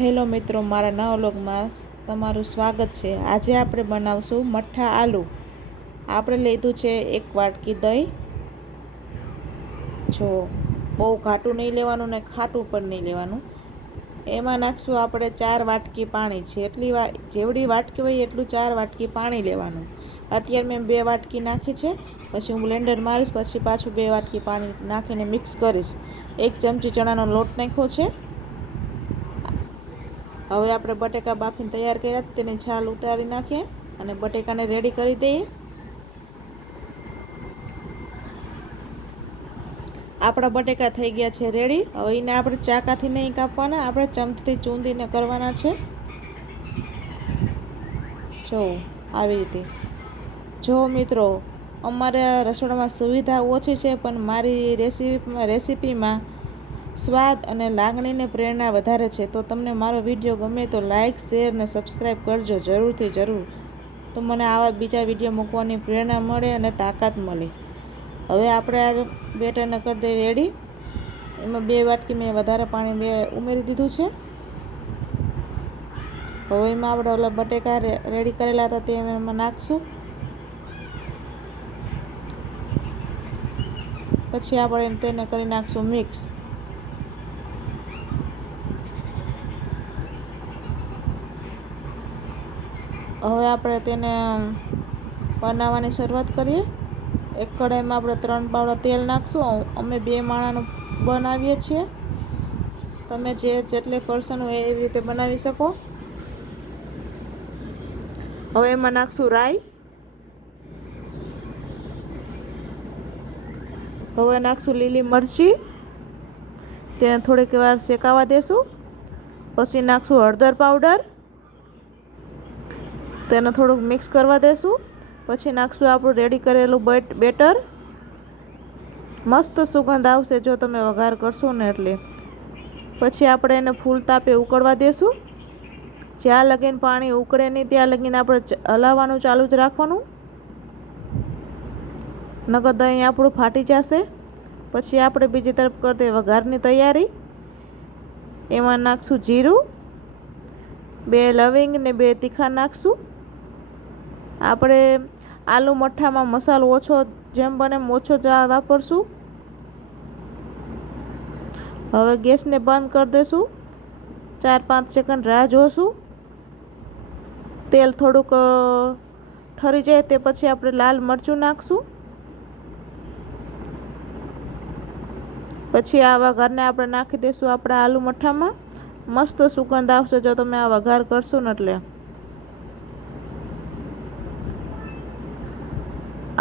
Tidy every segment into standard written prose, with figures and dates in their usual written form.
Hello મિત્રો, મારા નવા વ્લોગમાં તમારું સ્વાગત છે। આજે આપણે બનાવશું મઠ્ઠા આલુ। આપણે લીધું છે 1 વાટકી દહીં। જો બહુ ઘાટું નહીં લેવાનું ને ખાટું પણ નહીં લેવાનું। એમાં નાખશું આપણે 4 વાટકી પાણી। જેવડી વાટકી હોય એટલું 4 વાટકી પાણી લેવાનું। અત્યારે મેં 2 વાટકી નાખી છે, પછી હું બ્લેન્ડર મારીશ, પછી પાછું 2 વાટકી પાણી નાખીને મિક્સ કરીશ। 1 ચમચી ચણાનો લોટ નાખ્યો છે। હવે આપણે બટેકા બાફીને તૈયાર કર્યા, તેની છાલ ઉતારી નાખીએ અને બટેકાને રેડી કરી દઈએ। આપણા બટેકા થઈ ગયા છે રેડી। હવે એને આપણે ચાકાથી નહીં કાપવાના, આપણે ચમચીથી ચૂંદીને કરવાના છે। જો આવી રીતે। જો મિત્રો, અમારા રસોડામાં સુવિધા ઓછી છે, પણ મારી રેસીપીમાં સ્વાદ અને લાગણીને પ્રેરણા વધારે છે। તો તમને મારો વિડીયો ગમે તો લાઈક, શેર ને સબસ્ક્રાઈબ કરજો જરૂરથી જરૂર। તો મને આવા બીજા વિડીયો મૂકવાની પ્રેરણા મળે અને તાકાત મળે। હવે આપણે આ બેટરને કરી દઈએ રેડી। એમાં 2 વાટકી મેં વધારે પાણી ઉમેરી દીધું છે। હવે એમાં આપણે ઓલા બટેકા રેડી કરેલા હતા તે એમાં નાખશું। પછી આપણે તેને કરી નાખશું મિક્સ। હવે આપણે તેને બનાવવાની શરૂઆત કરીએ। એક કઢાઈમાં આપણે 3 પાવડા તેલ નાખશું। અમે 2 માણાનું બનાવીએ છીએ, તમે જેટલે પર્સન હોય એવી રીતે બનાવી શકો। હવે એમાં નાખશું રાઈ। હવે નાખશું લીલી મરચી, તેને થોડીક વાર શેકાવા દેશું। પછી નાખશું હળદર પાવડર, તેને થોડુંક મિક્સ કરવા દેશું। પછી નાખશું આપણું રેડી કરેલું બેટર। મસ્ત સુગંધ આવશે જો તમે વઘાર કરશો ને એટલે। પછી આપણે એને ફૂલ તાપે ઉકળવા દેશું। જ્યાં લગીને પાણી ઉકળે નહીં ત્યાં લગીને આપણે હલાવવાનું ચાલુ જ રાખવાનું, નકર દહીં આપણું ફાટી જશે। પછી આપણે બીજી તરફ કરી દઈએ વઘારની તૈયારી। એમાં નાખશું જીરું, 2 લવિંગ ને 2 તીખા નાખશું। આપણે આલુ મઠ્ઠામાં મસાલો ઓછો જેમ બને ઓછો જ વાપરશું। હવે ગેસને બંધ કરી દઈશું, 4-5 સેકન્ડ રાહ જોશું। તેલ થોડુંક ઠરી જાય તે પછી આપણે લાલ મરચું નાખશું। પછી આ વઘારને આપણે નાખી દઈશું આપણા આલુ મઠ્ઠામાં। મસ્ત સુગંધ આવશે જો તમે આ વઘાર કરશો ને એટલે।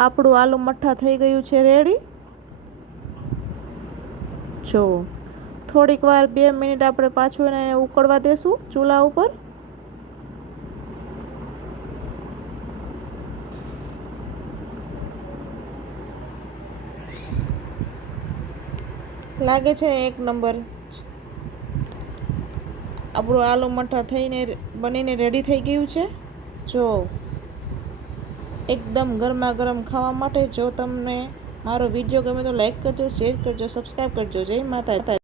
આપણું આલુ મઠ્ઠા થઈ ગયું છે રેડી। જો થોડીક વાર 2 મિનિટ આપણે પાછું એને ઉકળવા દેશું ચૂલા ઉપર। લાગે છે એક નંબર। આપણું આલુ મઠ્ઠા બનીને રેડી થઈ ગયું છે। જો એકદમ ગરમા ગરમ ખાવા માટે। જો તમને મારો વિડીયો ગમે તો લાઈક કરજો, શેર કરજો, સબસ્ક્રાઈબ કરજો। જય માતા।